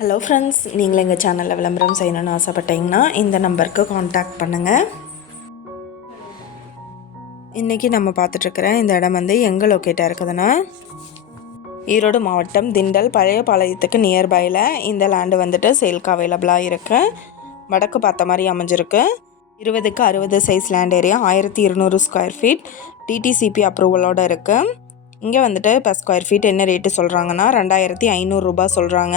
Hello friends நீங்கள் எங்கள் சேனலில் விளம்பரம் செய்யணும்னு ஆசைப்பட்டீங்கன்னா இந்த நம்பருக்கு காண்டாக்ட் பண்ணுங்கள் இன்றைக்கி நம்ம பார்த்துட்ருக்குற இந்த இடம் வந்து எங்கே லொக்கேட்டாக இருக்குதுன்னா ஈரோடு மாவட்டம் திண்டல் பழைய பாளையத்துக்கு நியர்பையில் இந்த லேண்டு வந்துட்டு சேல்க்கு அவைலபிளாக இருக்குது வடக்கு பார்த்த மாதிரி அமைஞ்சிருக்கு. இருபதுக்கு அறுபது சைஸ் லேண்ட் ஏரியா ஆயிரத்தி இருநூறு ஸ்கொயர் ஃபீட் டிடிசிபி அப்ரூவலோடு இருக்குது இங்கே வந்துட்டு இப்போ ஸ்கொயர் ஃபீட் என்ன ரேட்டு சொல்கிறாங்கன்னா ரெண்டாயிரத்தி ஐநூறுரூபா சொல்கிறாங்க